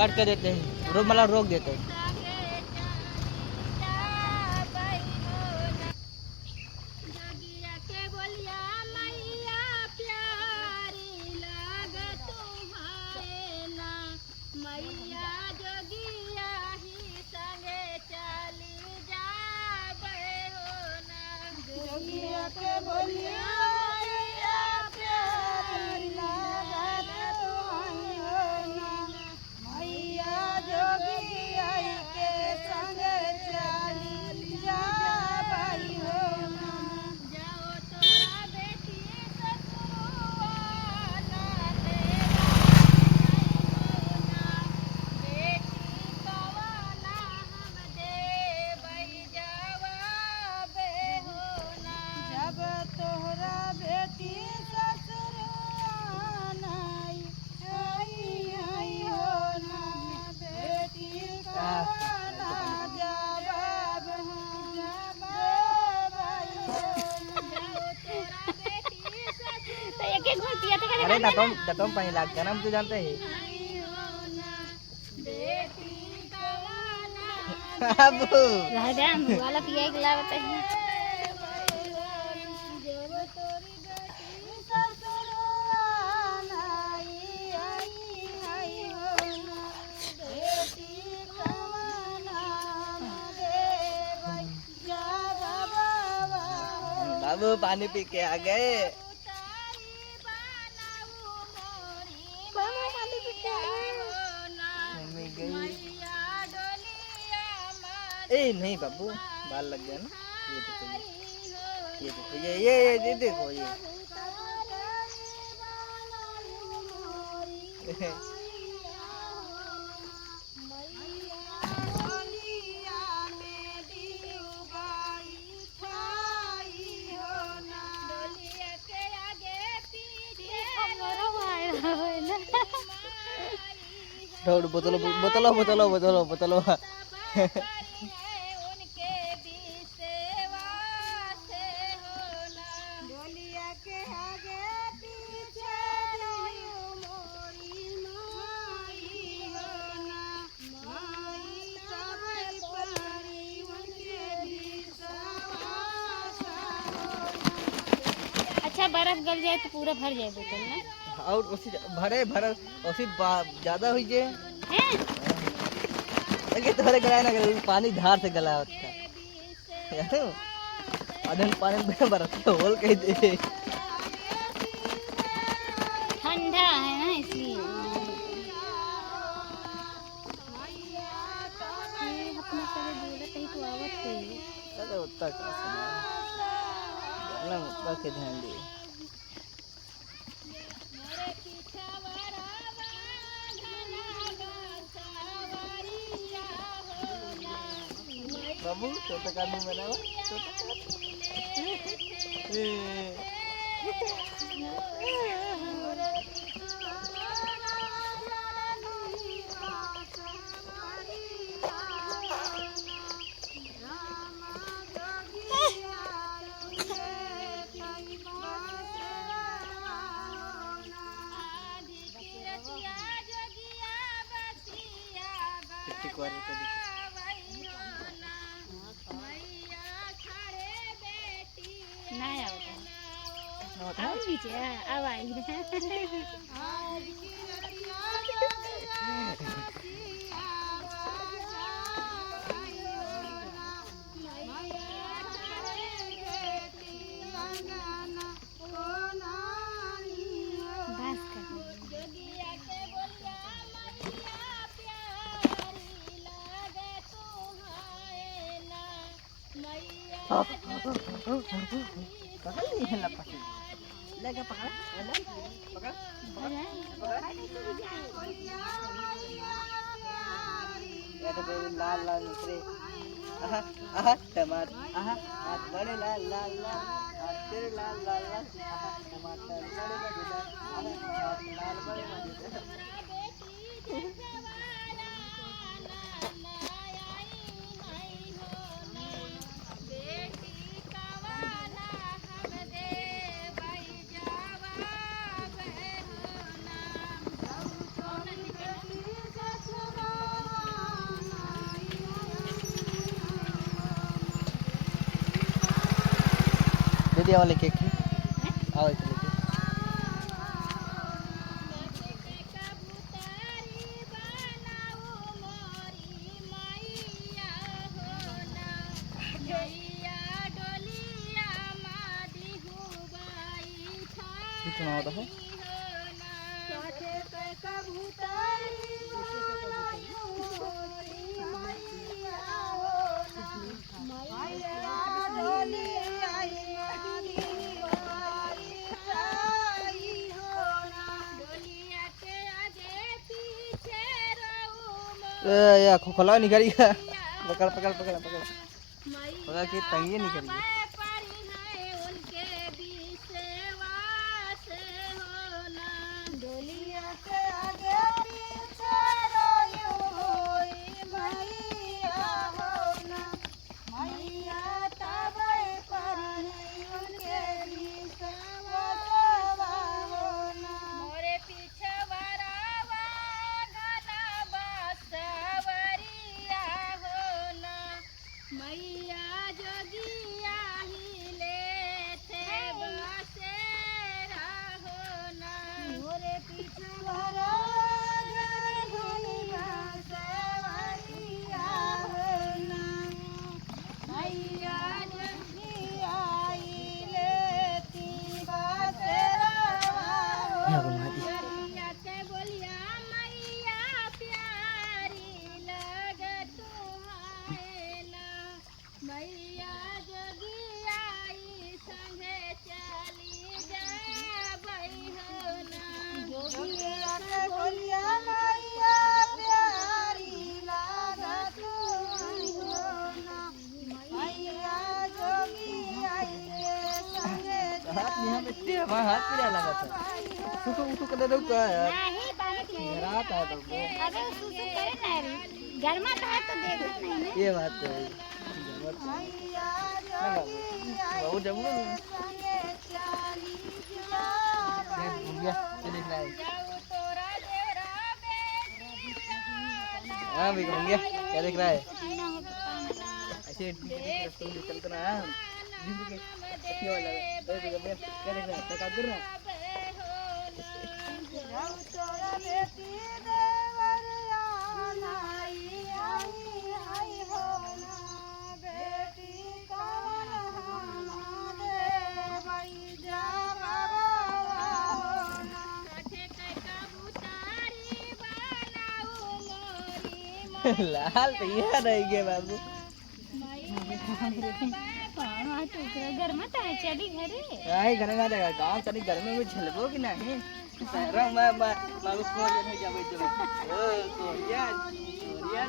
Cut कर देते हैं, मतलब रोक देते हैं। अरे डटम पानी लाग गया ना, हम तो जानते हैं। अब वाला पिया गिला बताइए। बाबू पानी पी के आ गए। ए नहीं बाबू, बाल लग गया ना। ये देखो, ये देखो ये बोतलो बोतलो बोतलो बोतलो बोतलो। अच्छा बर्फ गल जाए तो पूरा भर जाए बोतल ना। और उसी भरे भर उसी ज्यादा हुई जे हैं लगे तोरे गलाए ना गले, पानी धार से गला होता यार। अदन पानी में बरस होल कह दे। ठंडा है ना इसलिए। अपने सारे दूर कहीं तो आवत है। अरे उतना का ना उतना के ध्यान दे। बाबू छोटा कानू बनावा नहीं आवता आओ नीचे अब आई। पकड़ नहीं है लपट लेके पकड़ पकड़ ये तो लाल लाल निकले। आहा आहा टमाटर आहा हाथ बड़े लाल लाल लाल हाथ तेरे लाल लाल लाल आहा टमाटर बड़े मजेदार आहा हाथ लाल बड़े मजेदार। जल्दी आओ लेके आओ इधर लेके। कितना होता है? या खोला नहीं करिए। पकड़ पकड़ पकड़ पकड़ पकड़ के तंगिए नहीं करिए। हाथ पिरा लगा था। सुसु उठू कर दे का यार। नहीं पानी पिए। रात आ तो अबे सुसु करे ना रे। गर्मा का है तो देखो नहीं ना। ये बात है। वो जमू ये बुढ़िया ये देख रहा है। हां भी गंगे क्या देख रहा है? ऐसे चलता ना जिंदगी अच्छी वाला है। तो क्या देख रहा है? क्या कर रहा है? लाल भैया रहेंगे बाबू। हां तो घर मत है चली घरे। आई घर ना देगा गांव तनी घर में झलबो कि नहीं? शहर में बाबू को नहीं जाबे जो। ओ कोरिया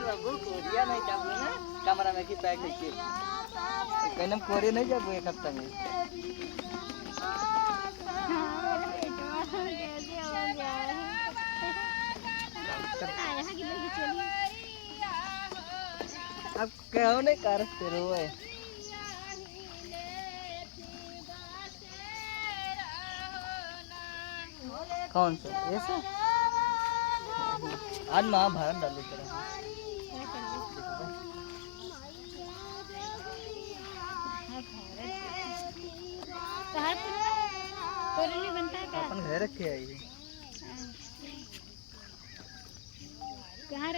बाबू कोरिया नहीं जाबो ना कमरा में की पैक लेके। कहीं कोरिया नहीं जाबो एक हफ्ता में। अब क्यों नहीं करते रोए? कौन सा ऐसा? आज महाभारत डालू तेरा। अपन घर रखे आई है। कहाँ